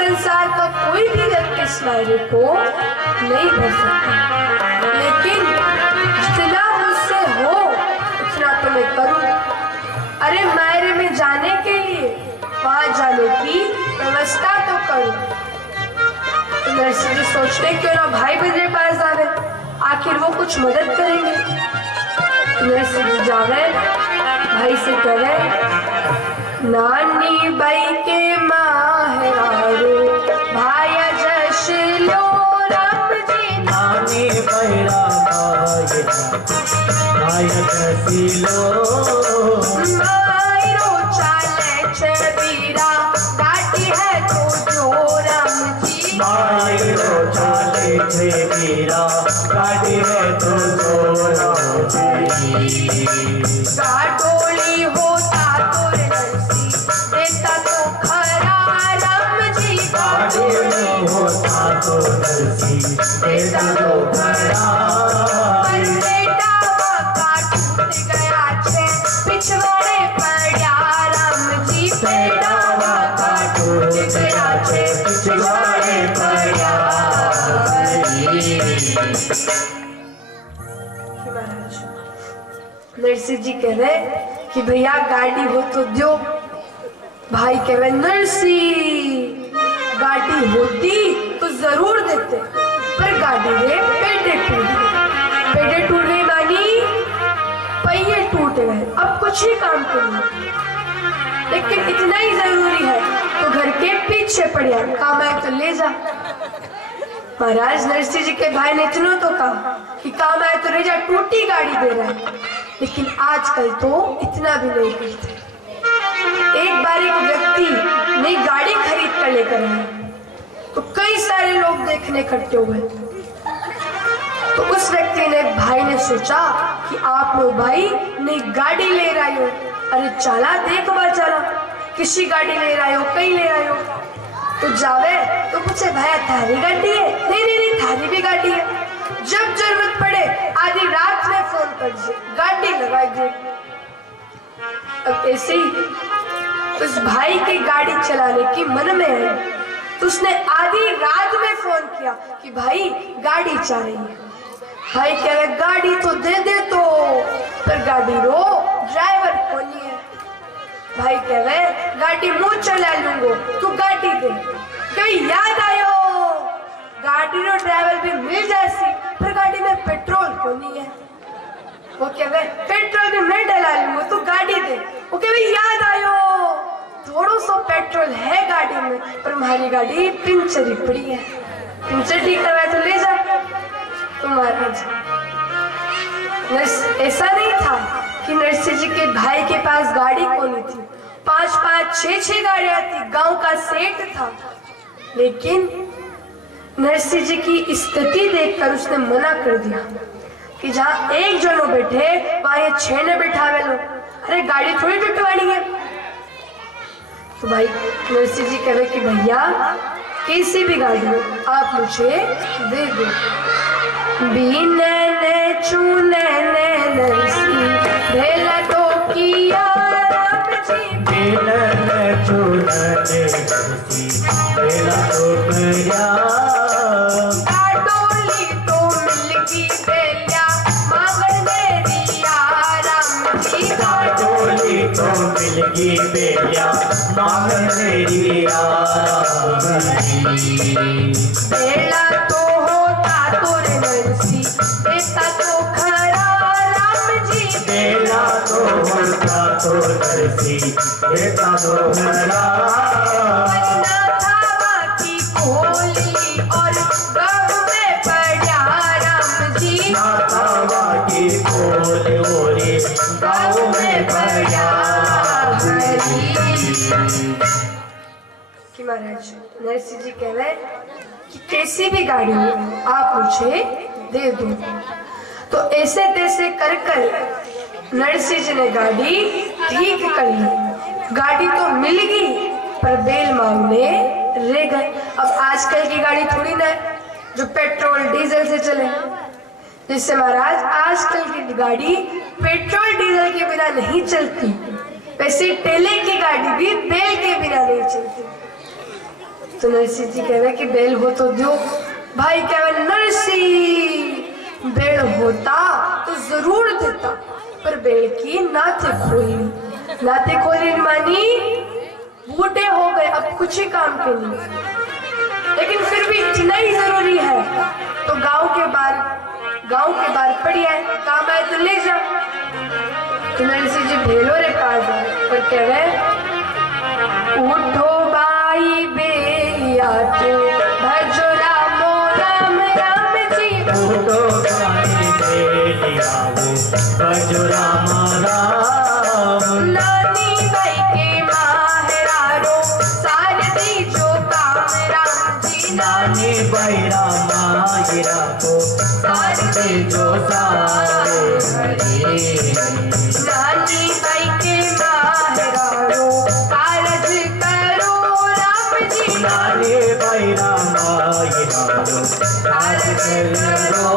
संसार का कोई भी व्यक्ति इस वायरे को नहीं भर सकता, लेकिन जितना मुझसे हो उतना तो मैं करूं। अरे मायरे में जाने के लिए वहां जाने की व्यवस्था तो करूं। तो नरसिंह जी सोचते क्यों ना भाई बंधे पास आवे, आखिर वो कुछ मदद करेंगे। तो नरसिंह जी जावे, भाई से कहे, नानी बाई के माहरारू भाया जश लो राम जी। नानी बैरा भाया जश लो मायरो चाले छबीरा गाटी है तो जो राम जी। मायरो चाले छबीरा गाटी है तो जो राम जी। गाडोली होता तो नरसी देता तो खरा राम जी। गाडोली होता तो नरसी देता तो खरा। पर बेटा वाका टूट गया छे पिछवाड़े पड़ा राम जी। बेटा वाका टूट गया छे पिछवाड़े पड़ा। नरसिंह जी कह रहे कि भैया गाड़ी हो तो दो। भाई कह रहे नरसिंह गाड़ी होती तो जरूर देते, पर गाड़ी रे पेडे टूट गए। पेडे टूट गई मानी पहिए टूट गए, अब कुछ ही काम करना, लेकिन इतना ही जरूरी है तो घर के पीछे पड़िया, काम आए तो ले जा। महाराज नरसिंह जी के भाई ने इतना तो कहा कि काम आए तो ले जा, टूटी गाड़ी दे रहा है, लेकिन आजकल तो इतना भी नहीं करते। एक बार एक व्यक्ति नई गाड़ी खरीद कर लेकर आया तो कई सारे लोग देखने इकट्ठे हुए। तो उस व्यक्ति ने भाई ने सोचा कि आप लोग भाई नई गाड़ी ले रहे हो, अरे चला देख बा चला किसी गाड़ी ले रहे हो, कहीं ले रहे हो। तो जावे तो पूछे भैया थारी गाड़ी है? नहीं नहीं नहीं थारी भी गाड़ी है। जब जरूरत पड़े आधी रात में फोन कर दे, गाड़ी लगा दे। अब ऐसे ही उस भाई की गाड़ी चलाने की मन में है तो उसने आधी रात में फोन किया कि भाई गाड़ी चाह रही है। भाई कह रहे गाड़ी तो दे दे तो, पर गाड़ी रो ड्राइवर कौन है। भाई कह रहे गाड़ी मुंह चला लूंगो तू गाड़ी दे। कभी याद आयो गाड़ी रो ड्राइवर भी मिल जासी, पर गाड़ी में पेट्रोल को नहीं है। वो कह रहे पेट्रोल भी मैं डला लूंगा तू गाड़ी दे। वो कह रहे याद आयो थोड़ा सा पेट्रोल है गाड़ी में, पर हमारी गाड़ी पंचर पड़ी है, पंचर ठीक करवाए तो ले जा। तो महाराज ऐसा नहीं था कि नरसिंह जी के भाई के पास गाड़ी कौन थी, 5-5, 6-6 गाड़ियां थी, गांव का सेठ था। लेकिन नरसिंह जी की स्थिति देखकर उसने मना कर दिया कि जहाँ एक जनो बैठे वहां ये 6 ने बैठावे लो, अरे गाड़ी थोड़ी बिठवानी है। तो भाई नरसिंह जी कहे कि भैया किसी भी गाड़ी हो आप मुझे दे दो। बीने ने चूने ने नरसिंह भेला तो किया राम जी। बीने ने चूने ने नरसिंह भेला तो किया। गाडोली तो मिलगी बेलिया मांगन मेरी राम जी। गाडोली तो मिलगी बेलिया मांगन मेरी राम जी। बेला तो होता तो रे नरसिंह देता तो खरा राम जी। बेला तो होता तो नरसिंह देता तो खरा। बजना थावा की कोली और गाँव में पड़ा राम जी। नाथावा की कोली ओरी गाँव में पड़ा कि महाराज नरसिंह जी कह रहे कि कैसी भी गाड़ी हो आप मुझे दे दो। तो ऐसे तैसे कर कर नरसिंह जी ने गाड़ी ठीक कर ली। गाड़ी तो मिल गई पर बेल मांगने रह गए। अब आजकल की गाड़ी थोड़ी ना है जो पेट्रोल डीजल से चले, जिससे महाराज आजकल की गाड़ी पेट्रोल डीजल के बिना नहीं चलती। वैसे टेले की गाड़ी भी बेल के बिना नहीं चलती। तो नरसिंह जी कह रहे कि बेल हो तो दो। भाई कह रहे नरसिंह बेल होता तो जरूर देता, पर बेल की नाते खोली मानी बूढ़े हो गए, अब कुछ ही काम के नहीं, लेकिन फिर भी इतना ही जरूरी है तो गांव के बाहर पड़ी है, काम आए तो ले जा। तो नरसिंह जी भेलो रे पास आए और कह रहे उठो बाई बेयात भजो रामो राम राम जी। उठो बाई बेयात भजो राम राम। नानी बाई के माहरारो सारदी जो काम राम जी। नानी बाई रामायरा को सारदी जो सारे हरी। नानी बाई के माहरारो कारज करो राम जी। नानी बाई रामायरा को कारज करो।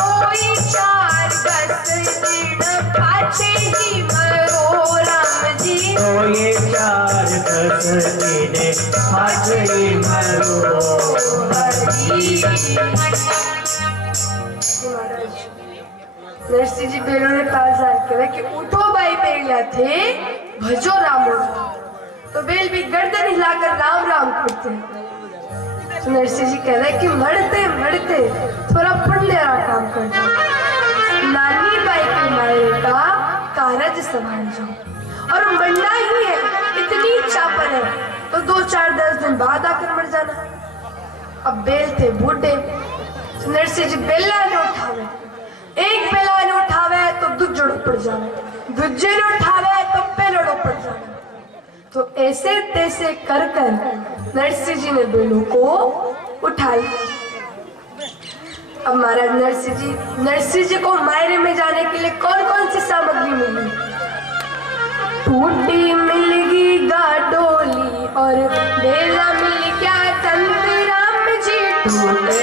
कोई 4-10 दिन पाछे ही मरो राम जी। कोई 4-10 दिन पाछे ही मरो हरी। नरसिंह जी बेलों ने पास आकर कि उठो भाई बेलिया थे भजो रामो। तो बेल भी गर्दन हिलाकर राम राम करते हैं। तो नरसिंह जी कह रहे कि मरते थोड़ा पुण्य का काम कर दो। नानी बाई के मारे का कारज संभाल जाओ, और मरना ही है, इतनी चापर है तो 2-4-10 दिन बाद आकर मर जाना। अब बेल थे बूढ़े, नरसिंह जी बेला ने उठावे, एक बेला ने उठावे तो दूजड़ो पड़ जावे, दूजे ने उठावे तो पेलड़ो पड़ जावे। तो ऐसे तैसे कर नरसिंह जी ने बेलों को उठा लिया। अब महाराज नरसिंह जी को मायरे में जाने के लिए कौन कौन सी सामग्री मिली? टूटी मिल गई गाडोली और बेला मिल गया तंत्र राम जी। टूटे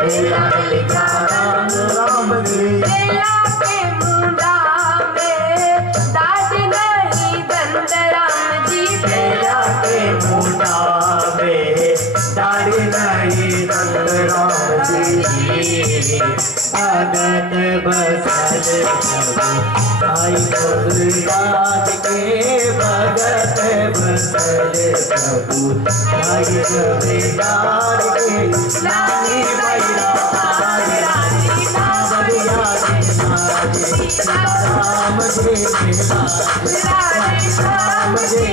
बेला मिल गया राम जी। बेला के मुंडा में दाद नहीं दंड राम जी। बेला के मुंडा में दाद नहीं दंड राम जी। भगत बसल आई राज के भगत बसल प्रभु आई राज के। नानी बाई राम जी राम जी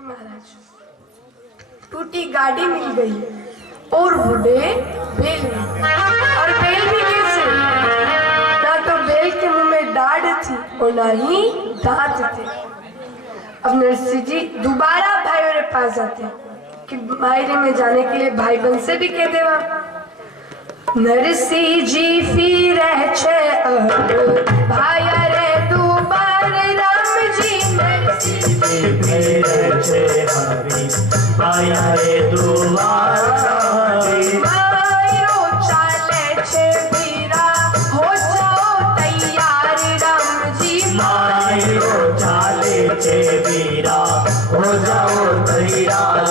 महाराज टूटी गाड़ी मिल गई और बूढ़े बेल में, और बेल भी कैसे? ना तो बेल के मुंह में दाढ़ थी और ना ही दांत थे। अब नरसिंह जी दोबारा भाइयों के पास जाते हैं कि मायरे में जाने के लिए भाई बहन से भी कह देवा। नरसिंह जी फिर भाई रे दोबारा राम जी। नरसिंह जी आया रे दोबारा मायरो चाले छे बीरा हो जाओ तैयार राम जी। मायरो चाले छे बीरा हो जाओ तैयार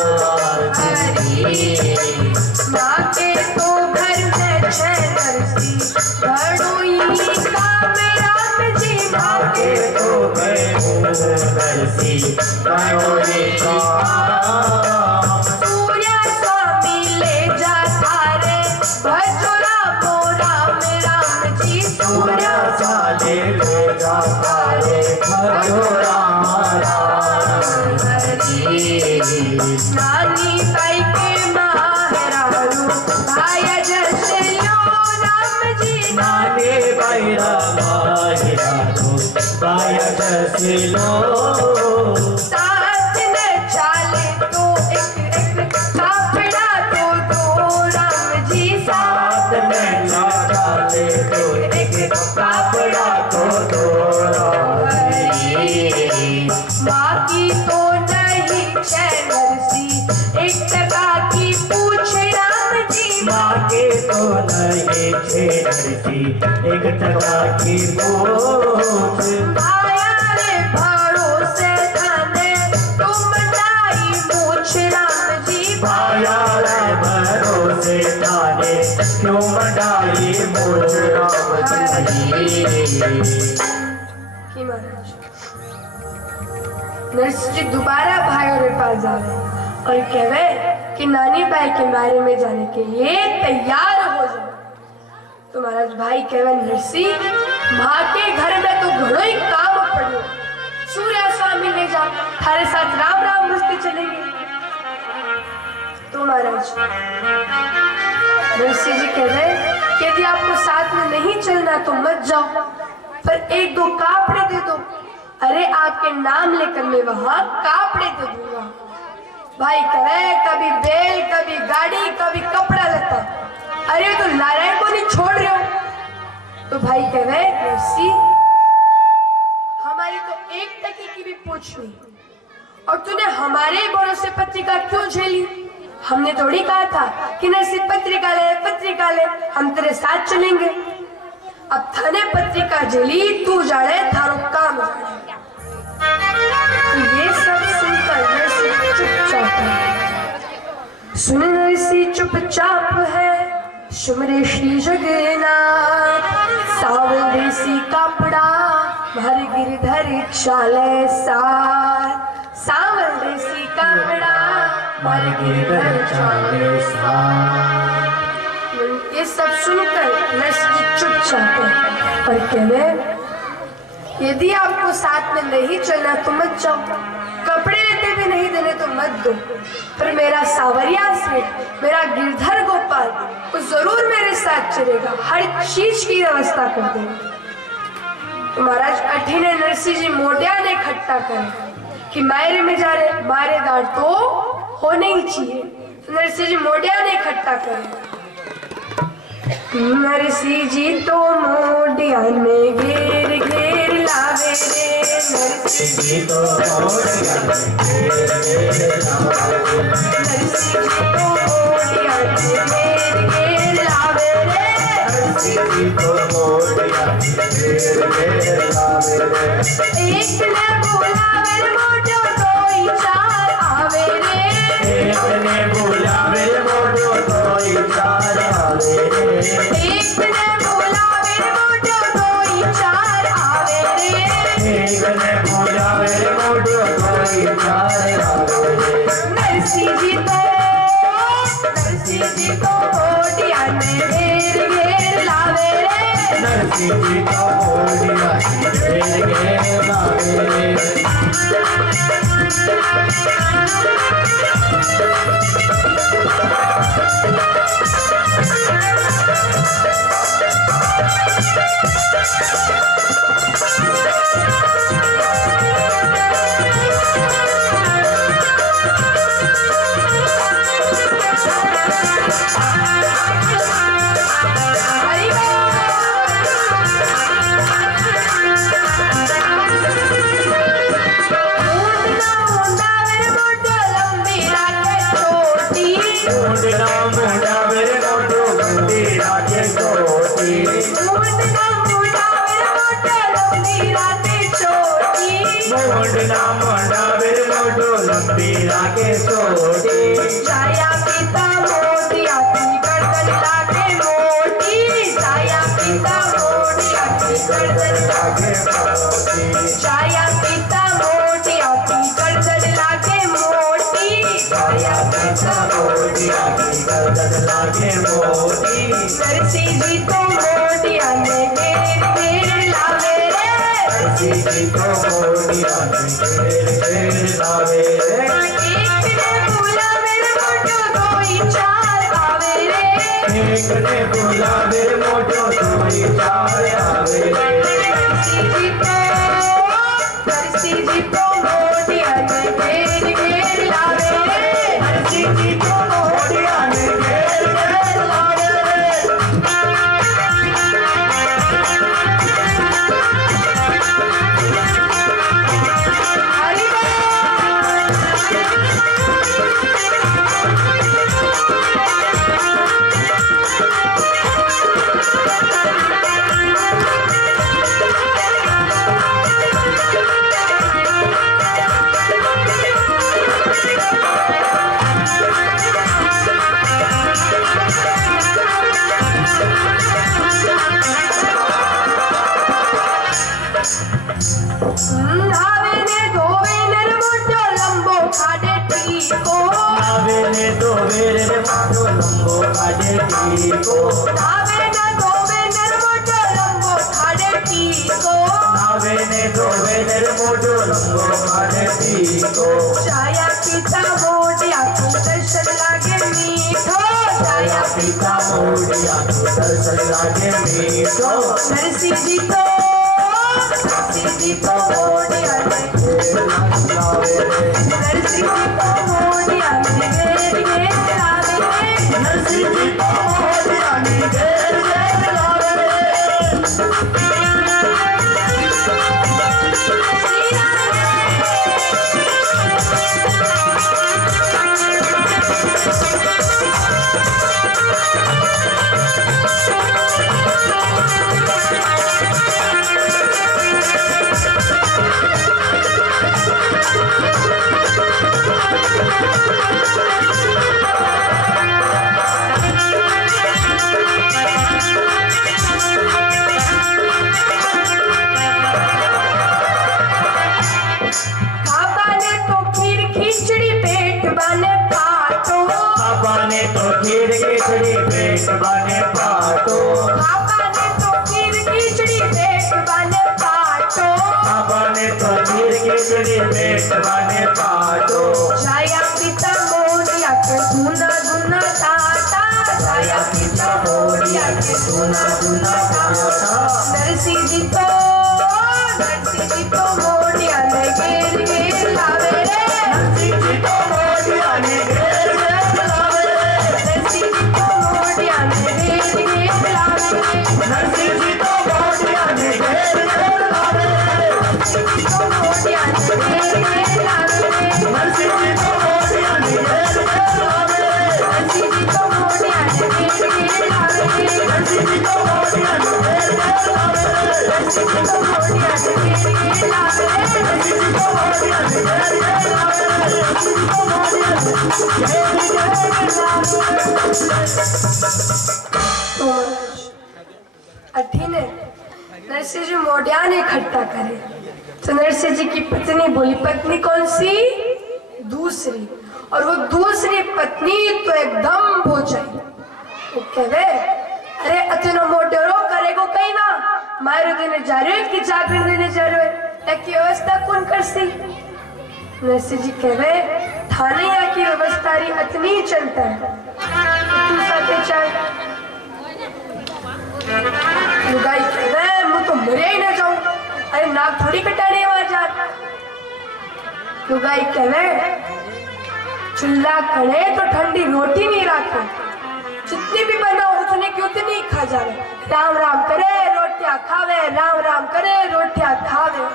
माँ के तो घर में छे नरसिंह घड़ोई काम राम जी। माँ के तो नरसिंह घड़ोई सूर्य स्वामी ले जा थारे भजो रामो राम राम जी। सूर्य चाले ले जा तारे भजो राम राम हरी। नानी बाई के माहरारू भाई जैसे लो राम जी। नानी बाई रामायरा बाया जैसे लो। साथ में चाले तो एक कापड़ा तो दो राम जी। साथ में चाले तो एक कापड़ा तो दो माँ की तो नहीं छे नरसिंह एक टका की पूछ राम जी। माँ के नहीं छे नरसी एक टका की मूछ आया रे भरोसे थाने तुम डाई मूछ राम जी आया रे भरोसे थाने क्यों मंडाई मूछ राम जी कि महाराज नरसिंह जी दोबारा भाइयों के पास जा रहे और कह रहे कि नानी भाई के बारे में जाने के लिए तैयार हो जाओ। तो महाराज भाई कह रहे नरसिंह माँ के घर में तो घणो ही काम पड़ो, सूर्य स्वामी ले जाओ, थारे साथ राम राम बस्ती चलेंगे। तो महाराज नरसिंह जी कह रहे कि यदि आपको साथ में नहीं चलना तो मत जाओ, पर एक दो कापड़े दे दो। अरे आपके नाम लेकर मैं वहां कापड़े दे दूंगा। भाई कहे कभी बेल कभी गाड़ी कभी कपड़ा लेता, अरे तो नारायण को नहीं छोड़ रहे हो। तो भाई कहे नरसी हमारी तो एक टकी की भी पूछ नहीं और तूने हमारे ही भरोसे पत्रिका क्यों झेली? हमने थोड़ी कहा था कि नरसी पत्रिका ले हम तेरे साथ चलेंगे। अब थाने पत्रिका झेली तू जाने थारो काम जाने। तो ये सब सुनकर नरसी चुपचाप है। सुन नरसी चुपचाप है सुमरे श्री जगन्नाथ सावल देसी कपड़ा भर गिरधर चाले सार सावल देसी कपड़ा भर गिरधर चाले सार। ये सब सुनकर नरसी चुपचाप है और कहवे यदि आपको साथ में नहीं चलना तो मत जाओ, कपड़े लेते भी नहीं देने तो मत दो, पर मेरा सावरिया सेठ मेरा गिरधर गोपाल वो जरूर मेरे साथ चलेगा, हर चीज की व्यवस्था कर देगा। तो महाराज कठिन नरसिंह जी मोटिया ने इकट्ठा करे कि मायरे में जा रहे मारेदार तो होने ही चाहिए। तो नरसिंह जी मोटिया ने इकट्ठा करे। नरसिंह जी तो मोटिया में घेर घेर लावे रे नरसिंह जी तो मोटिया में घेर घेर लावे नरसिंह जी तो मोटिया में घेर घेर लावे रे नरसिंह जी तो मोटिया में घेर घेर लावे रे। एक ने बुलावे मोटो तो ही चार आवे रे एक ने बुलावे मोटो तो ही चार आवे रे एक ने बुलावे मोटो तो ही चार आवे रे एक ने बुलावे मोटो तो ही चार आवे रे। नरसिंह जी तो मोटिया में घेर घेर लावे रे नरसिंह जी तो मोटिया में घेर घेर लावे रे। छाया पिता मोटिया की गर्दन लागे मोटी छाया पिता मोटिया की गर्दन लागे मोटी छाया पिता मोटिया की गर्दन लागे मोटी छाया पिता मोटिया की गर्दन लागे मोटी। नरसिंह जी तो मोटिया में घेर घेर लावे रे नरसिंह जी तो मोटिया में घेर घेर लावे रे। एक ने बुलावे मोटो तो ही चार आवे रे नरसिंह जी तो मोटिया में घेर घेर लावे रे नरसिंह जी तो मोटिया में घेर घेर लावे रे। हरि रे मोटो लंबो खाड़े टीको नावे न धोवे नर मोटो लंबो खाड़े टीको नावे ने धोवे नर मोटो लंबो खाड़े टीको छाया पीता मोडिया को दर्शन लागे मीठो छाया पिता मोड़िया तो दर्शन लागे मीठो नरसिंह जी तो मोडिया ने लावे रे नरसिंह जी तो मोडिया ने घेर लावे नरसिंह जी तो मोड़िया ने घेर लावे बाबा ने तो खीर खिचड़ी पेट बाने पाटो बाबा ने तो खीर खिचड़ी पेट बाने पाटो बाबा ने तो खीर खिचड़ी पेट बाने पाटो बाबा ने तो खीर खिचड़ी पेट बाने पाटो छाया पिता मोडिया के धुना धुना ताता छाया पिता मोडिया के धुना धुना ताता नरसिंह जी तो मोडिया ने घेर लावे रे नरसिंह जी तो मोड़िया ने घेर लावे नरसिंह जी तो मोडिया ने घेर लावे नरसिंह जी तो मोड़िया ने घेर लावे नरसिंह जी तो मोडिया ने घेर लावे नरसिंह जी तो मोड़िया ने घेर लावे नरसिंह जी तो मोडिया ने घेर लावे नरसिंह जी तो मोड़िया ने घेर लावे नरसिंह जी तो मोडिया ने घेर लावे नरसिंह जी तो मोड़िया ने घेर लावे अठीने नरसिंह जी मोडिया ने इकट्ठा करे तो नरसिंह जी की पत्नी बोली, पत्नी कौन सी? दूसरी। और वो दूसरी पत्नी तो एकदम हो जाए, वो कहे अरे अतनो मोटेरो करेगो कहीं ना मारो देने जा रहे हो कि जागरण देने जा रहे हो, की व्यवस्था कौन करसी? नरसिंह जी कहे थाने यहाँ की व्यवस्था री अतनी चलता है, तू साथे चल। लुगाई कहे मैं तो मरे ही ना जाऊं, अरे नाक थोड़ी कटाने वहां जा। लुगाई कहे चूल्हा खड़े तो ठंडी रोटी नहीं रखा, जितनी भी बनाओ उतनी की उतनी खा जावे, राम राम करे रोटियां खावे, राम राम करे रोटियां खावे।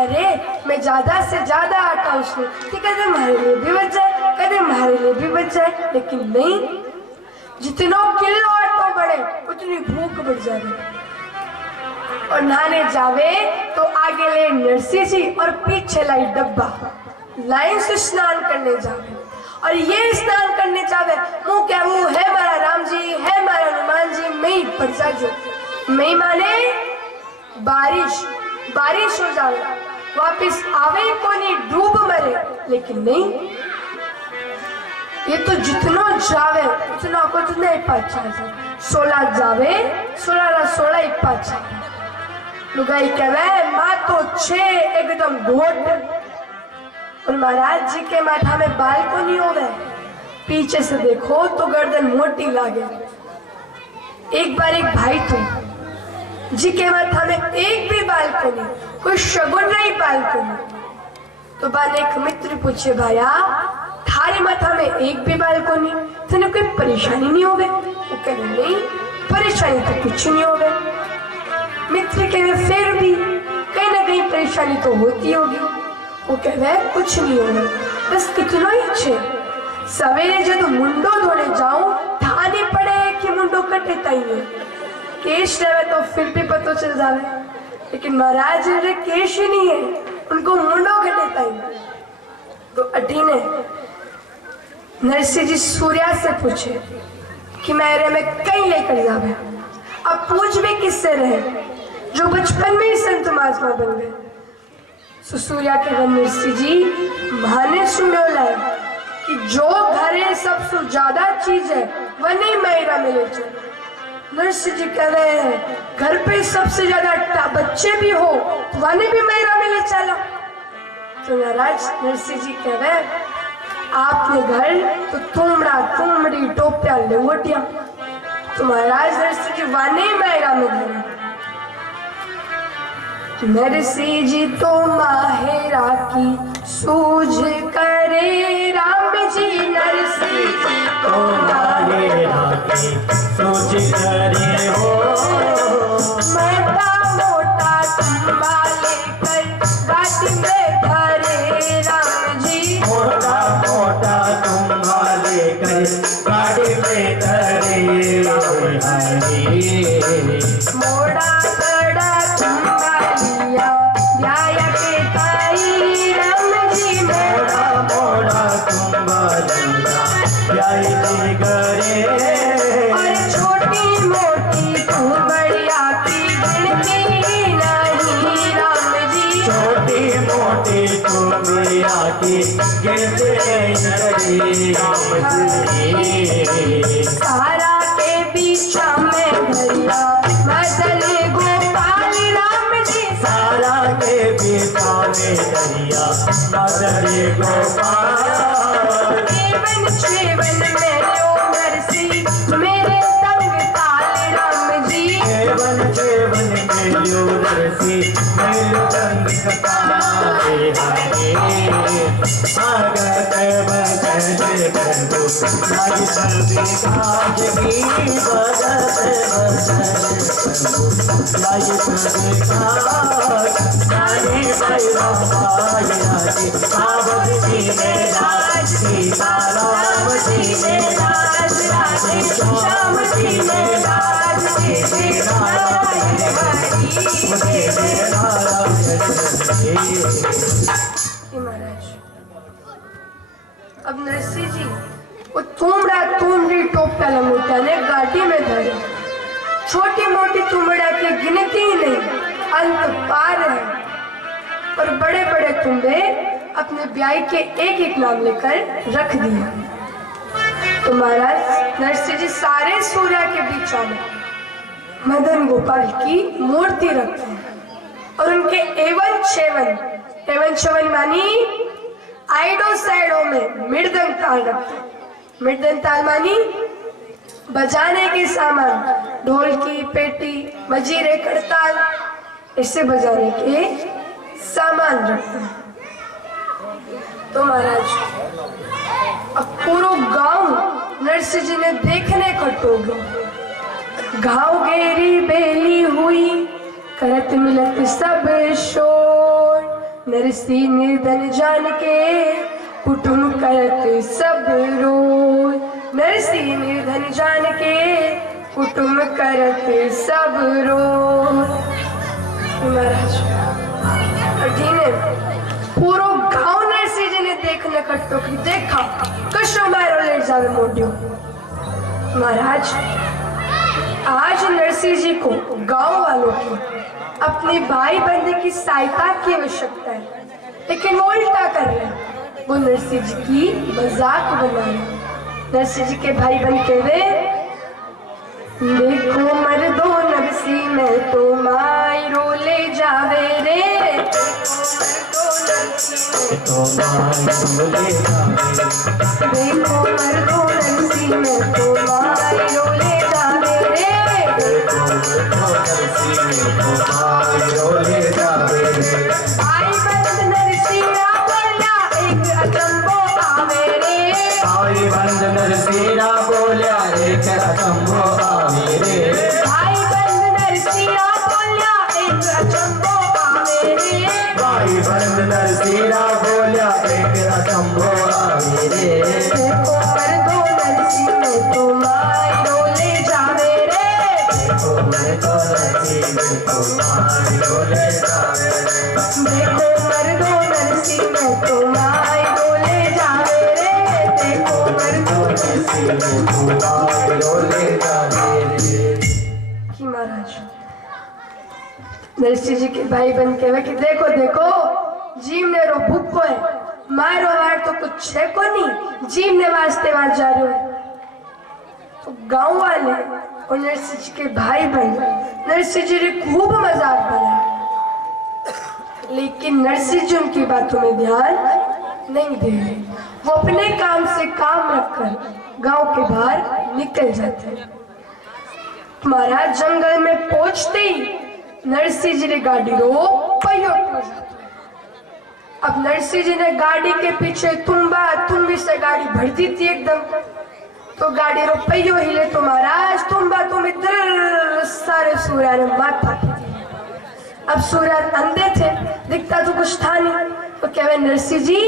अरे मैं ज्यादा से ज्यादा आटा उसने कि कदे हमारे लिए भी बच जाए, कदे हमारे लिए भी बच जाए, लेकिन नहीं, जितना किलो आटा बढ़े उतनी भूख बढ़ जावे। और नहाने जावे तो आगे ले नरसिंह जी और पीछे लाई डब्बा, लाइन से स्नान करने जावे। और ये स्नान करने जावे मुंह क्या मुंह है हमारा राम जी, है हमारा हनुमान जी, मैं ही पड़ जाजो, मैं माने बारिश हो जावे, वापिस आवे कोनी डूब मरे, लेकिन नहीं, ये तो जितना जावे उतना को उतना ही पाछा है। 16 जावे 16 ही पाछा। लुगाई कहे माँ तो 6 एकदम घोट। और महाराज जी के माथा में बाल को नहीं हो गए, पीछे से देखो तो गर्दन मोटी लागे। एक बार एक भाई थे जी के माथा में एक भी बाल को नहीं, कोई शगुन नहीं बाल को नहीं। तो बाने एक मित्र पूछे भाया थारे माथा में एक भी बाल को नहीं, तेने कोई परेशानी नहीं हो गई? वो कहे नहीं परेशानी तो कुछ नहीं हो गई। मित्र कहे फिर भी कहीं ना कहीं परेशानी तो होती होगी। वो कहे कुछ नहीं होगा, बस इतना ही छे, सवेरे जब मुंडो धोने जाऊं ठानी पड़े कि मुंडो कटे ताइए, केश रहे तो फिर भी पता चल जावे, लेकिन महाराज रे केश ही नहीं है, उनको मुंडो कटे ताइए। तो अठीने नरसिंह जी सूर्या से पूछे कि मेरे में कहीं लेकर जावे। अब पूछ भी किससे रहे जो बचपन में ही संत महात्मा बन गए। सूर्या के नरसिंह जी माने सुनो लाए कि जो घरे सबसे ज्यादा चीज है वह नहीं मेरा मिले चले। नरसिंह जी कह रहे हैं घर पे सबसे ज्यादा बच्चे भी हो तो वने भी मेरा मिले चला। तो महाराज नरसिंह जी कह रहे हैं आपने घर तो तुमड़ा तुमड़ी टोपिया लेवटिया, तो महाराज नरसिंह जी वाने मेरा में घर। नरसिंह जी तो माहेरा की सूझ करे राम जी, नरसिंह जी तो माहेरा की सूझ करे हो, मोटा मोटा खंबा लेकर गाड़ी में धरे राम जी, मोटा मोटा खंबा लेकर गाड़ी में धरे राम जी। मोड़ा बड़ा खंबा लिया ब्याया के ताई राम जी, मोड़ा मोड़ा खंबा लिया ब्याई करे, और छोटी मोटी कुंबड़िया की गिनती नहीं राम जी, छोटी मोटी कुंबड़िया की गिनती नहीं राम जी। सारा के बीच में भैया मदन गोपाल राम जी, सारा के बीचा में दरिया मदन गोपाल, जीवन जीवन में लो नरसिंह मेरे संग ताल राम जी, जीवन जीवन में लो नरसिंह मेरे संग ताले हरे। स्वागत बदन बंधु लागी सर्वे काज भी बदन बंधु लागी सर्वे काज सारे भैरा भाई सावध जी ने राज सीता राम जी ने राज राधे श्याम जी ने राज श्री नारायण हरि महाराज। अब नरसिंह जी वो तुमड़ा तुमड़ी टोपा लंगोटा ने गाड़ी में धरे, छोटी मोटी तुमड़ा की गिनती ही नहीं, अंत पार है। और बड़े बड़े तुम्बे अपने ब्याह के एक एक नाम लेकर रख दिया। तो महाराज नरसिंह जी सारे सूर्य के बीच में मदन गोपाल की मूर्ति रखते हैं और उनके एवन छेवन मानी आइडो साइडो में मृदंग ताल रखते हैं। मृदंग ताल मानी बजाने के सामान, ढोलकी, पेटी, मजीरे, करताल, इसे बजाने के सामान रखते हैं। तो महाराज अब पूरा गांव नरसिंह जी ने देखने को टोगा। गांव घेरी बेली हुई करत मिलत सब शोर, नरसिंह निर्धन जान के कुटुम करत सब रोय, नरसिंह निर्धन जान के कुटुम करत सब रोय। महाराज पूरा गांव नरसिंह जी ने देखने का टोकरी देखा कशो मारो ले जावे मोडियो। महाराज आज नरसिंह जी को गांव वालों की अपने भाई बंधु की सहायता की आवश्यकता है, लेकिन वो उल्टा कर रहे हैं, वो नरसिंह जी की मजाक बना रहे हैं। नरसिंह जी के भाई बन के वे देखो मर्दो नरसिंह में तो माई रो ले जावे रे, तो देखो मर्दो नरसिंह में तो माई रो ले जावे रे, आई बंद नरसिंह बोला एक अचंबो आवे रे, आई बंद नरसिंह बोला एक अचंबो आवे रे, आई बंद नरसिंह बोला एक अचंबो आवे रे, आई बंद नरसिंह बोला एक अचंबो आवे रे। देखो मर्दो नरसिंह में तो माई रो ले जावे रे, देखो मर्दो नरसिंह में तो माई रो ले जावे रे, देखो मर्दो नरसिंह में तो माई रो ले जावे रे, देखो मर्दो नरसिंह में तो माई रो ले जावे रे। कि महाराज नरसिंह जी के भाई बन के वे कि देखो देखो जीव ने रो भूखो है, मारो वार तो कुछ है को नहीं, जीवने वास्ते वहां जा रहे हो। तो गांव वाले और नरसिंह जी के भाई बहन नरसिंह जी ने खूब मजाक बनाया, लेकिन नरसिंह जी उनकी बातों में ध्यान नहीं दे रहे। वो अपने काम से काम रखकर गांव के बाहर निकल जाते हैं। महाराज जंगल में पहुंचते ही नरसिंह जी ने गाड़ी रोक पहियों टूट जाता है। अब नरसिंह जी ने गाड़ी के पीछे तुम्बी से गाड़ी भर दी थी एकदम, तो गाड़ी रो पहियों हिले तो महाराज तुम इधर सारे सूर्या ने माथा पीटी। अब सूर्या अंधे थे, दिखता तो कुछ था नहीं, तो कहे नरसिंह जी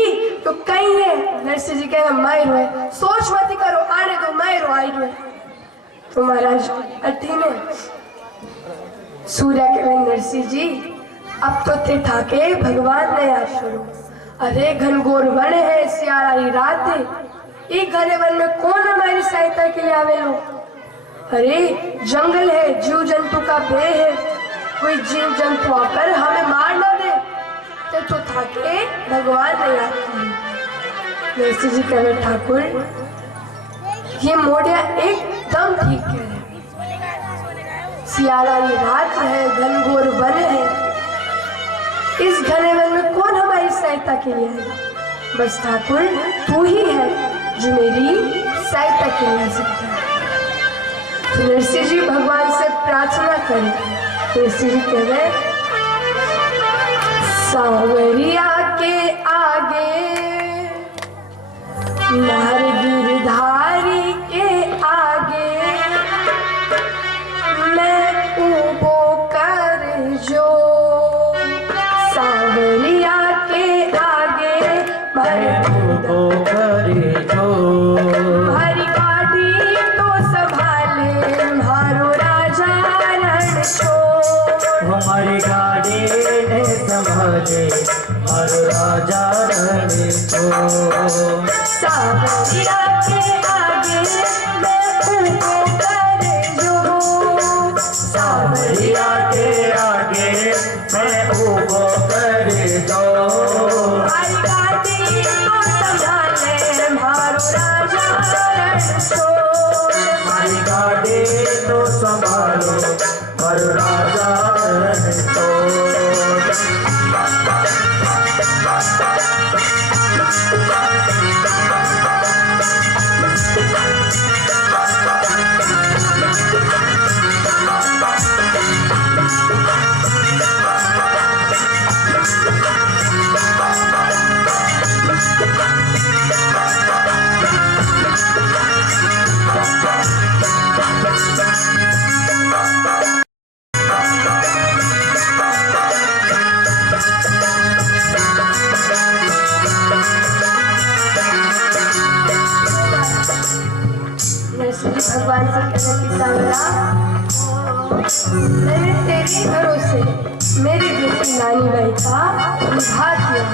तो कहीं है। नरसिंह जी कहे मायरो है, सोच मत करो, आने दो मायरो आई है। तो महाराज अठी ने सूर्या कहे नरसिंह जी अब तो थे ठाके भगवान ने याद करो। अरे घनघोर वन है, सियारी रात है, एक घने वन में कौन हमारी सहायता के लिए आवे लो। अरे जंगल है, जीव जंतु का भय है, कोई जीव जंतु आकर हमें मार न दे। तो ठाके भगवान ने याद करो। नरसिंह जी कहे ठाकुर ये मोड़िया एकदम ठीक है, सियारी रात है, घनघोर वन है, इस घने वन में कौन हमारी सहायता के लिए है। बस ठाकुर तू ही है जो मेरी सहायता के लिए आ सकता है। तो नरसिंह जी भगवान से प्रार्थना करें। नरसिंह जी कह रहे सांवरिया के आगे नार गिरधारी के आगे मैं उबो कर जो। सांवरिया के आगे हरी गाड़ी तो संभाले मारो राजा रण छोड़। हमारी गाड़ी ने संभाले मारो राजा रण छोड़। सांवरिया के आगे मैं उबो कर जो। सांवरिया के आगे मैं उबो कर जो। हरी गाड़ी तो संभाले मारो राजा रण छोड़। हमारी गाड़ी तो संभालो मारो राजा रण छोड़। भगवान से कहने की सांवरा मैंने तेरे भरोसे मेरी बेटी नानी बाई का निभा किया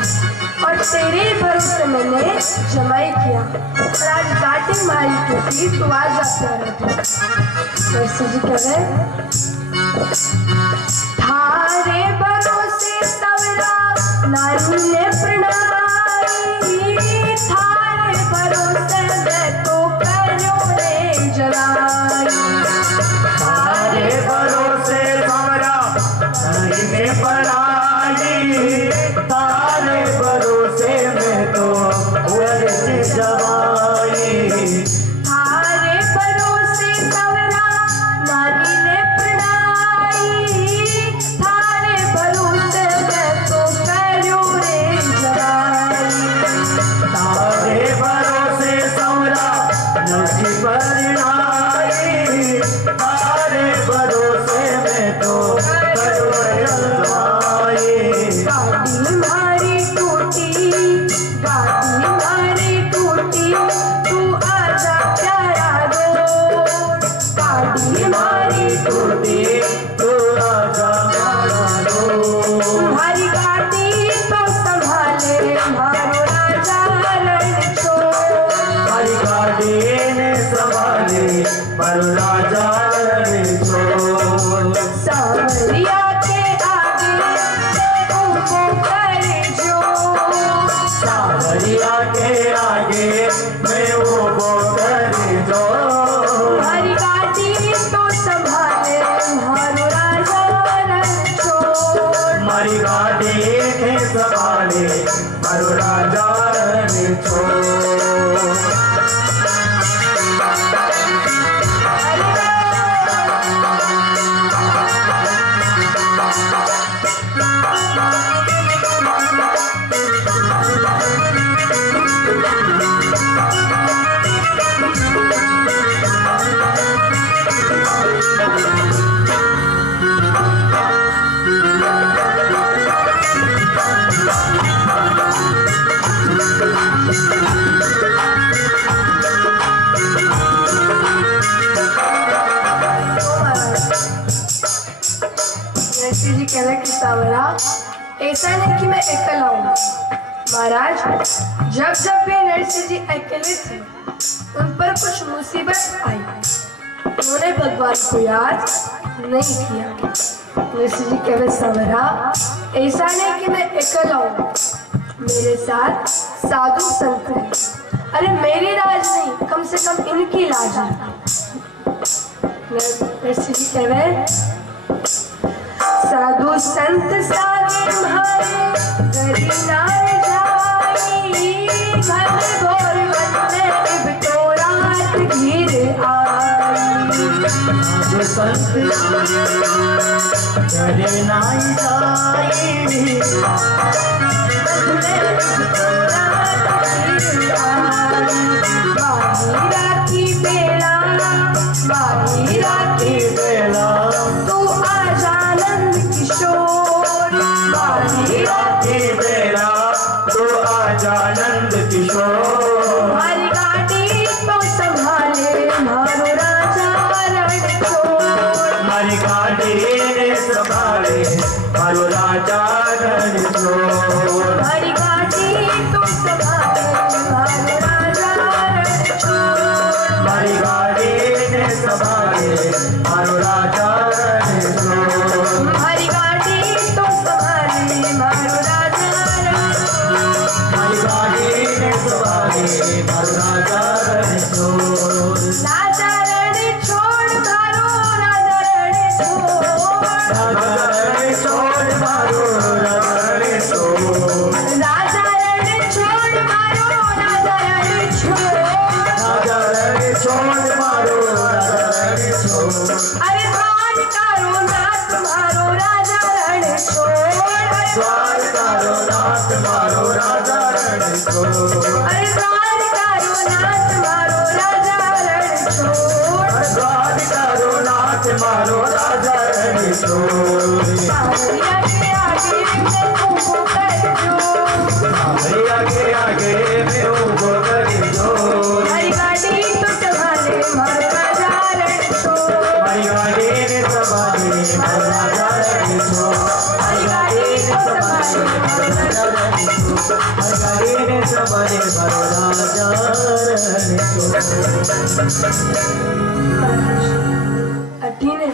और तेरे भरोसे मैंने जमाई किया और आज गाटी मारी टूटी तो आज आप नरसिंह जी कह रहे थारे भरोसे सांवरा नानी ने प्रणामी। थारे भरोसे मैं तो करो रे जलाई। तारे भरोसे सांवरा नानी ने पढ़ाई। तारे भरोसे में तो वर्ष जवाई। थारे भरोसे सांवरा नानी ने प्रणाई। थारे भरोसे मैं तो करो रे जलाई। तारे भरोसे सांवरा नसी परिणाई। तारे भरोसे में तो करो जवाई। गाड़ी मारी टूटी तू आजा प्यारा दो। गाड़ी मारी टूटी तो राजा मारा दो। तुम्हारी गाड़ी तो संभाले मारो राजा रण छोड़। हमारी गाड़ी ने संभाले पर राजा रण छोड़। सांवरिया के आगे उनको कर जो। सांवरिया ऐसा नहीं कि मैं अकेला हूँ महाराज। जब जब भी नरसिंह जी अकेले थे उन पर कुछ मुसीबत आई, उन्होंने भगवान को याद नहीं किया। नरसिंह जी कहे समरा, ऐसा नहीं कि मैं अकेला हूँ, मेरे साथ साधु संत हैं। अरे मेरी लाज नहीं, कम से कम इनकी लाज है। नरसिंह जी कहे साधु संत सागे भाई गरी नार जाई, घन घोर वन में तो रात घिर आई। साधु संत गरी नार जाई, बाहिरा की बेला, बाहिरा की बेला तू आजानंद किशोर, बाहिरा की बेला तो आजानंद किशोर। हमारी गाड़ी तो संभाले मारो राजा रणछोड़, हमारी गाड़ी ने संभाले मारो राजा रणछोड़। हमारी गाड़ी तो संभाले मारो राजा रणछोड़, हमारी गाड़ी ने संभाले मारो राजा रणछोड़। हमारी गाड़ी तो संभाले मारो राजा रणछोड़, हमारी गाड़ी ने संभाले मारो राजा रणछोड़। राजा रणछोड़ मारो राजा रणछोड़, राजा रणछोड़ मारो राजा रणछोड़। राजा रणछोड़ मारो राजा रणछोड़, राजा रणछोड़ मारो राजा रणछोड़। अरे द्वार करो नाथ मारो राजा रणछोड़, द्वार करो नाथ मारो राजा रणछोड़। अरे द्वार करो नाथ मारो राजा रणछोड़, द्वार करो नाथ मारो राजा रणछोड़। सावरिया के आगे मैं ऊँघो कर जो, भैया के आगे मैं ऊँघो कर जो। हमारी गाड़ी तो संभाले मारो राजा रणछोड़, हमारी गाड़ी ने संभाले मारो राजा रणछोड़। हमारी गाड़ी तो संभाले मारो राजा रणछोड़। हमारी गाड़ी ने संभाले मारो राजा रणछोड़। अधीन है।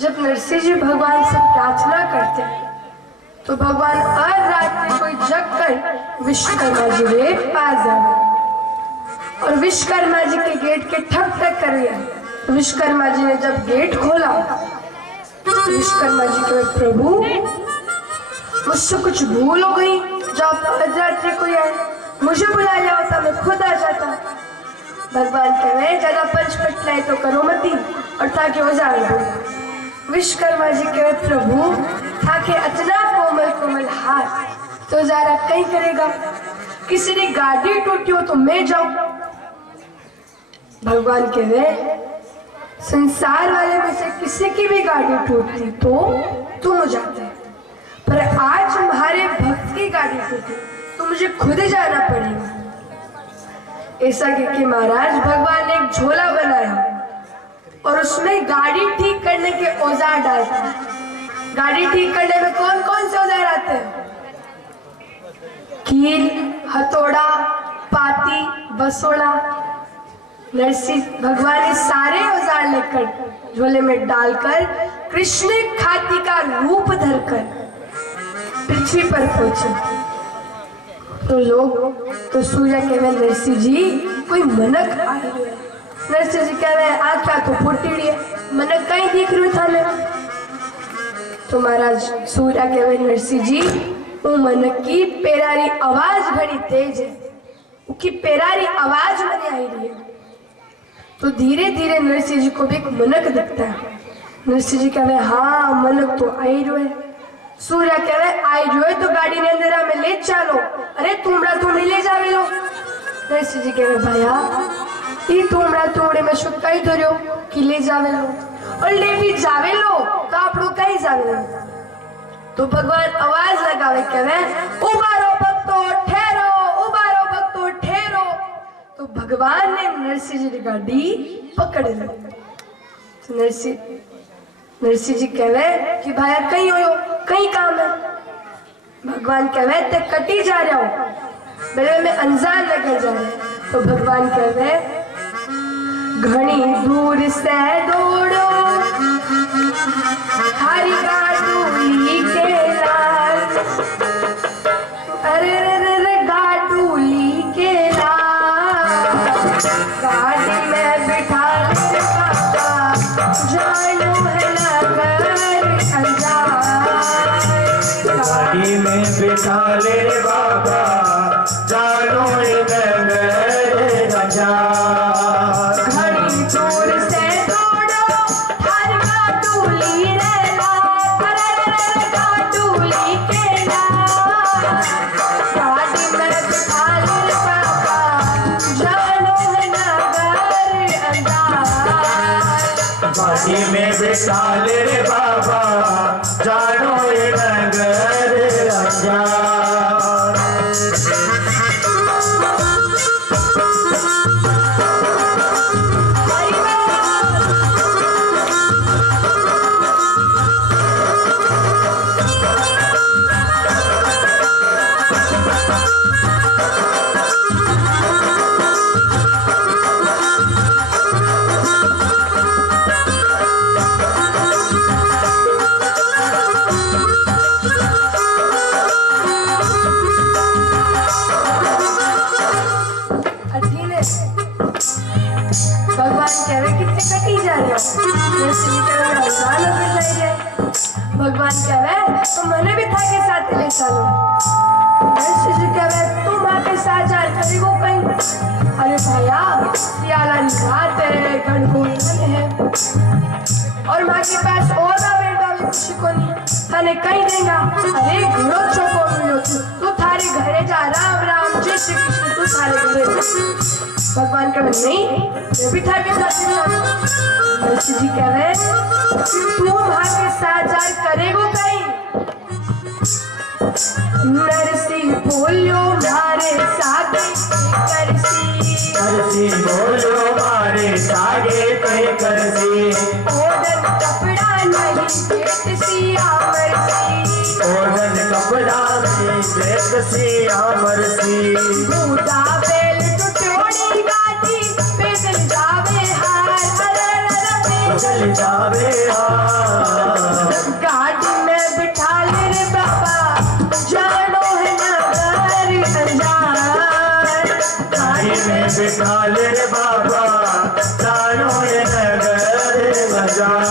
जब नरसिंह जी भगवान से प्रार्थना करते हैं तो भगवान हर रात में कोई जग कर विश्वकर्मा जी के पास जाए और विश्वकर्मा जी के गेट के ठक ठक करिए। तो विश्वकर्मा जी ने जब गेट खोला तो विश्वकर्मा जी के प्रभु मुझसे कुछ भूल हो गई, जो आप अर्धरात्रि को आए मुझे बुला लिया होता मैं खुद आ जाता। भगवान कह रहे ज्यादा पंचपट लाए तो करो मती और ताकि हो जाए। विश्वकर्मा जी के प्रभु थाके इतना कोमल कोमल हाथ तो जरा कहीं करेगा, किसी ने गाड़ी टूटी हो तो मैं जाऊं। भगवान कह रहे संसार वाले में से किसी की भी गाड़ी टूटती तो तुम हो जाते, पर आज तुम्हारे भक्त की गाड़ी टूटी तो मुझे खुद जाना पड़ेगा। ऐसा कह के महाराज भगवान ने एक झोला बनाया और उसमें गाड़ी ठीक करने के औजार डालते हैं। गाड़ी ठीक करने में कौन कौन से औजार आते हैं? कील, हथौड़ा, पाती, बसोड़ा। नरसिंह भगवान ने सारे औजार लेकर झोले में डालकर कृष्ण खाती का रूप धरकर पृथ्वी पर पहुंचे। तो लोग तो सूर्य कह रहे नरसिंह जी कोई मनक आई है। नरसिंह जी कह रहे आख्या तो फुटी है, मनक कहीं दिख रही था ना। तो महाराज सूर्य कह रहे नरसिंह जी वो मनक की पेरारी आवाज घड़ी तेज है, उसकी पेरारी आवाज मैंने आई रही है। तो धीरे धीरे नरसिंह जी को भी एक मनक दिखता है। नरसिंह जी कह रहे हाँ मनक तो आई रही है। सूर्य कह रहे आई जो है तो गाड़ी ने अंधेरा में ले चलो। अरे तुमरा तुमने ले जावे लो। नरसिंह जी कह रहे भैया ये तुमरा तुमड़े में शुभ कहीं धोरियो कि ले जावे लो, और ले भी जावे लो तो आप लोग कहीं जावे लो। तो भगवान आवाज लगावे कह रहे उबारो भक्तो ठहरो, उबारो भक्तो ठहरो। तो भगवान ने नरसिंह जी की गाड़ी पकड़ ली। तो नरसिंह जी कह रहे कि भाया कहीं हो, कहीं काम है। भगवान कहे ते कटी जा रहा हूँ, बोले मैं अनजान लगल जा रहे। तो भगवान कहे घनी दूर से दौड़ो हरी गाडूली के लाल, अरे रे रे गाडूली के लाल, गाड़ी में बिठा ले बाबा जानो है नगर अंजार, गाड़ी में बिठा ले बाबा जानो है नगर अंजार। घड़ी दूर से दौड़ो हर गाडूली रे लाल, अरे रे गाडूली के लाल, गाड़ी में बिठा ले बाबा जानो है नगर अंजार, गाड़ी में बिठा ले रे बाबा जानो ये नगर अंजार। भगवान कह रहे कितने कटी जा रहे हो, भगवान कह रहे तो मैंने भी था के साथ ले चलो। जी कह रहे तुम आके साथ जा करेगो कहीं, अरे भैया सियाला निघात है गणगोलन है और माँ के पास और बेटा भी किसी को नहीं थाने कहीं देगा। अरे घोड़ो चौको मिलो तू थारे घरे जा, राम राम जय श्री कृष्ण तू थारे घरे जा। भगवान कह रहे नहीं मैं भी था के साथ जी कह रहे तू वहां के साथ जा करेगो कहीं, नरसी बोलो मारे सागे करसी, करसी बोलो मारे सागे कहीं करसी, ओढ़न कपड़ा नहीं पेट सी आमरसी, ओढ़न कपड़ा नहीं पेट सी आमरसी, बूढ़ा बेल टुटोड़ी गाड़ी पैदल जावे हार, पैदल जावे हार, गाड़ी में बिठा ले रे बाबा जानो है नगर अंजार, गाड़ी में बिठा ले रे बाबा जानो ये नगर अंजार।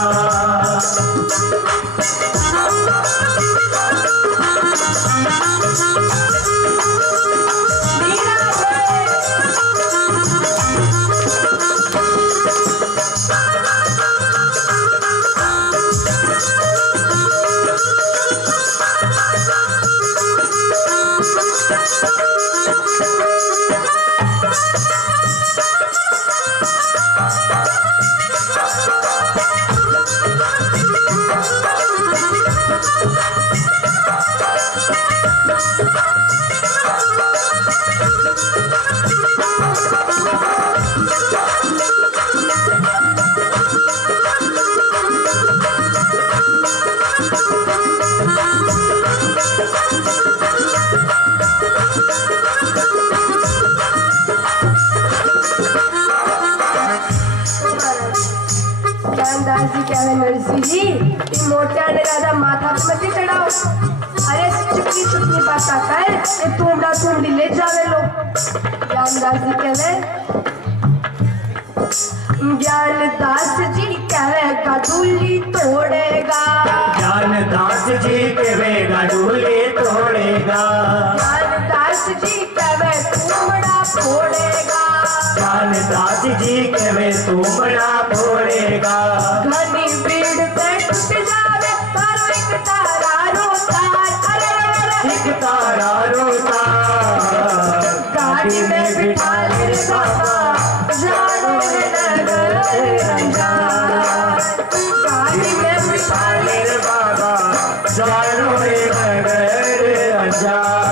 ज्ञानदास जी कह रहे नरसी जी इन मोटिया ने राजा माथा पे मत चढ़ाओ, अरे चुपकी चुपकी बात कर ये तुमड़ा तुमड़ी ले जावे लो। ज्ञानदास जी कह रहे ज्ञानदास जी कह रहे गाडूली तोड़ेगा, ज्ञानदास जी के वे गाडूली तोड़ेगा, ज्ञानदास जी कह रहे तुमड़ा फोड़ेगा, ज्ञानदास जी के वे तुमड़ा फोड़ेगा, घनी भीड़ पे टूट जावे मारो एक तारा रोता, अरे एक तारा रोता, गाड़ी में बिठा ले रे बाबा जानो है नगर अंजार, गाड़ी में बिठा ले रे बाबा जानो ये नगर अंजार।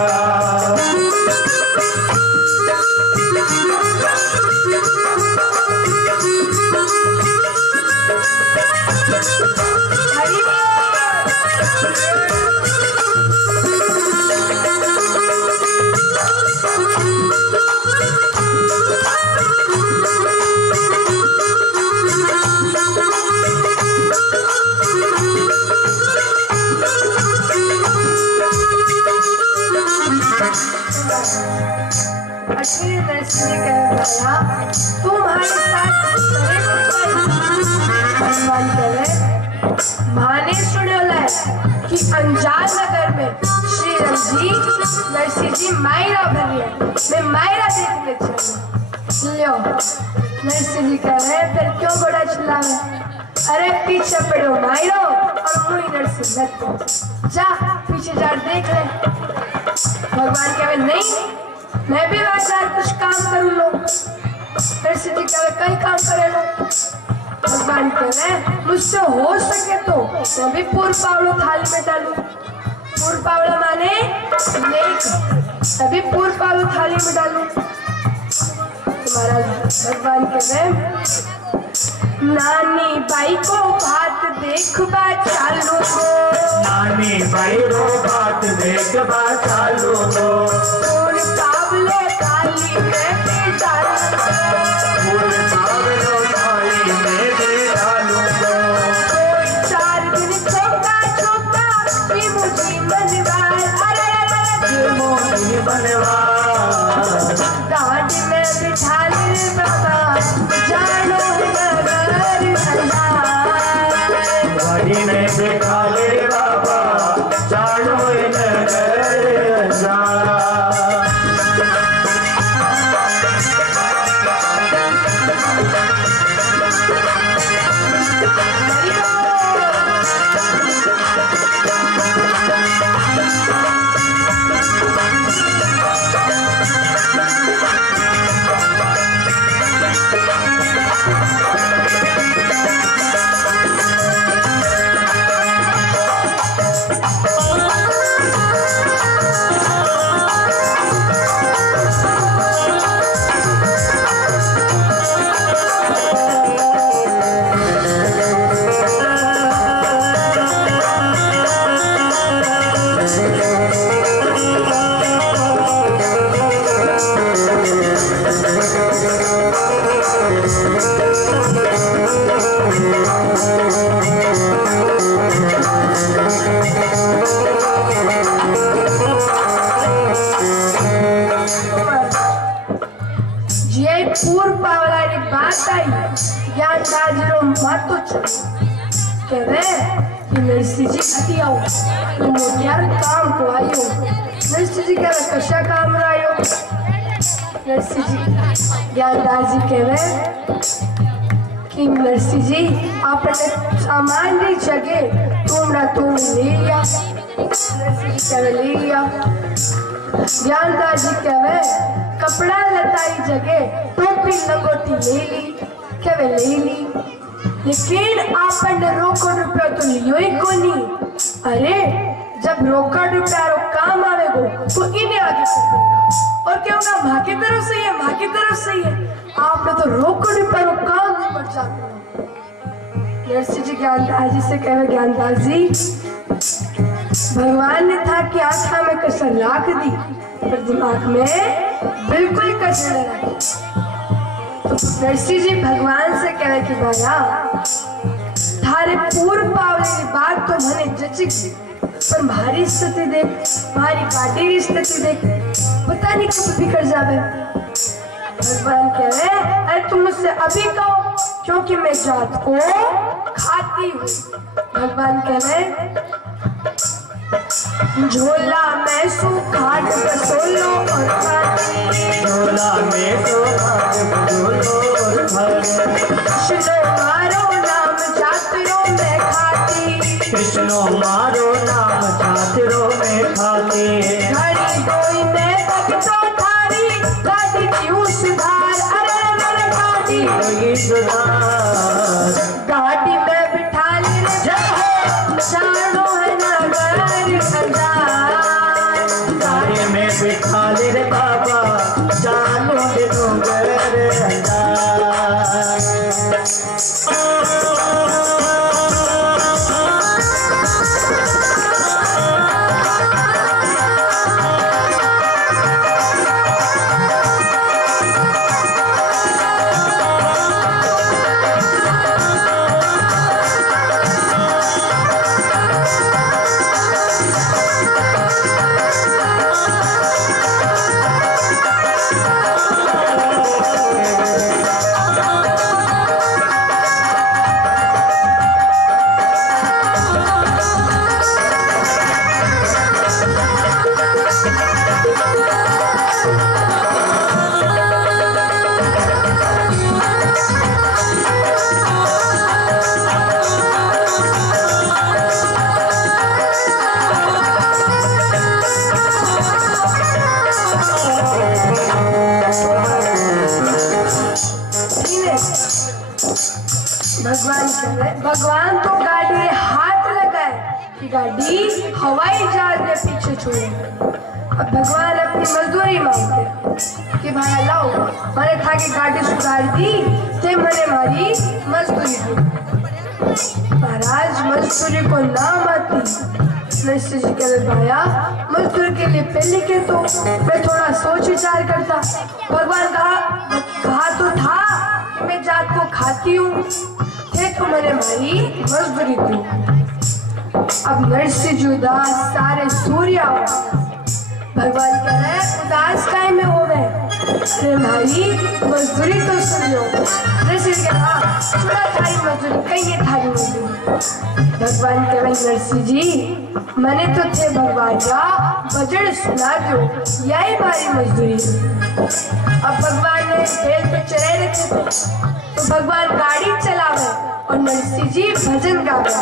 भगवान कह रहे माने सुने वाला है कि अंजार नगर में श्री रंजी नरसिंह जी मायरा भर रही है, मैं मायरा देखने चलूं। लियो नरसिंह जी कह रहे फिर क्यों बड़ा चिल्लावे, अरे पीछे पड़ो मायरो और मुई नरसिंह लगते जा पीछे जा देख ले। भगवान कह रहे नहीं मैं भी बाजार कुछ काम करूं लो। नरसिंह जी कह रहे कई काम करे लो। भगवान कह रहे मुझसे हो सके तो मैं भी पूर्व पावड़ो थाली में डालूं। पूर्व पावड़ा माने लेख, तभी पूर्व पावड़ो थाली में डालूं। तुम्हारा भगवान कह रहे नानी बाई को बात देख बा चालू हो, नानी बाई रो बात देख बा चालू हो, पूर्व पावलो थाली में भी डालूं, पूर्व पावलो थाली में भी डालूं। कोई 4 दिन छोका छोका भी मुझे बनवाए, अरे मोही बनवाए, गाड़ी में बिठा ले बाबा जानो नगर अंजार, गाड़ी में बिठा ले बाबा जानो नगर अंजार। पूर्व पावलारी बात आई ज्ञान दाजरो मातो कह रहे कि नरसिंह जी अति आओ तो मोटियार काम को आयो। नरसिंह जी कह रहे कशा काम आयो। नरसिंह जी ज्ञानदास जी कह रहे कि नरसिंह जी आपने सामान की जगह तुमरा तुम ले लिया। नरसिंह जी कह रहे ले लिया। ज्ञानदास जी कह रहे कपड़ा लताई जगह टोपी लंगोटी ले ली, क्या वे ले ली, लेकिन आपने रोकड़ रुपया तो लियो ही को नहीं। अरे जब रोकड़ रुपया रो काम आवेगो तो इन्हें आगे से और क्या होगा माँ की तरफ से ही है, माँ की तरफ से ही है। आपने तो रोकड़ रुपया रो काम नहीं बढ़ जाते। नरसिंह जी ज्ञानदास जी से कहे ज्ञानदास जी भगवान ने था कि आँखा में कसर लाख दी पर दिमाग में बिल्कुल कसर न रखी। तो नरसिंह जी भगवान से कह रहे कि भैया थारे पूर्व पावले की बात तो मने जची पर हमारी स्थिति देख, हमारी गाड़ी की स्थिति देख, पता नहीं कब बिगड़ जावे। भगवान कह रहे अरे तुम मुझसे अभी कहो क्योंकि मैं जात को खाती हूँ। भगवान कह रहे झोला में सुखाट बसोलो और खाती, झोला में सुखाट बसोलो और खाती, कृष्णो मारो नाम जातिरों में खाती, कृष्णो मारो नाम जातिरों में खाती, घड़ी कोई में भक्तो थारी गाड़ी क्यों सुधार, अरे मेरे गाड़ी कोई सुधार, गाड़ी में बिठा ले जानो है नगर अंजार, गाड़ी में बिठा ले रे बाबा जानो है नगर अंजार। भगवान कह रहे भगवान तो गाड़ी में हाथ लगाए कि गाड़ी हवाई जहाज में पीछे छोड़े। अब भगवान अपनी मजदूरी मांगते कि भाई लाओ मैंने था कि गाड़ी सुधार दी थे मैंने मारी मजदूरी दी। महाराज मजदूरी को नाम आती नरसिंह जी कह रहे भाया मजदूर के लिए पहले के तो मैं थोड़ा सोच विचार करता। भगवान कहा तो था मैं जात को खाती हूँ थे तो मैंने मारी मजदूरी दी। अब नरसिंह जी उदास सारे सूर्य भगवान कह रहे उदास काय में हो गए। अरे भाई मजदूरी तो सुन लो। नरसिंह कह रहा सुना थारी मजदूरी कहीं है थारी मजदूरी। भगवान कह रहे नरसिंह जी मैंने तो थे भगवान का बजट सुना दो यही हमारी मजदूरी है। अब भगवान ने खेल तो चले रखे थे तो भगवान गाड़ी चलावे और नरसिंह जी भजन गावे।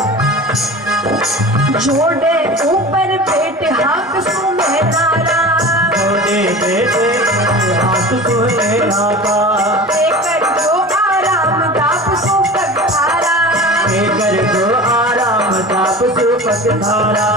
जोड़े ऊपर पेट हाथ सुने नारा जोड़े बेटे हाथ सुने नारा लेकर जो आराम दाप सुपक धारा लेकर जो आराम दाप सुपक धारा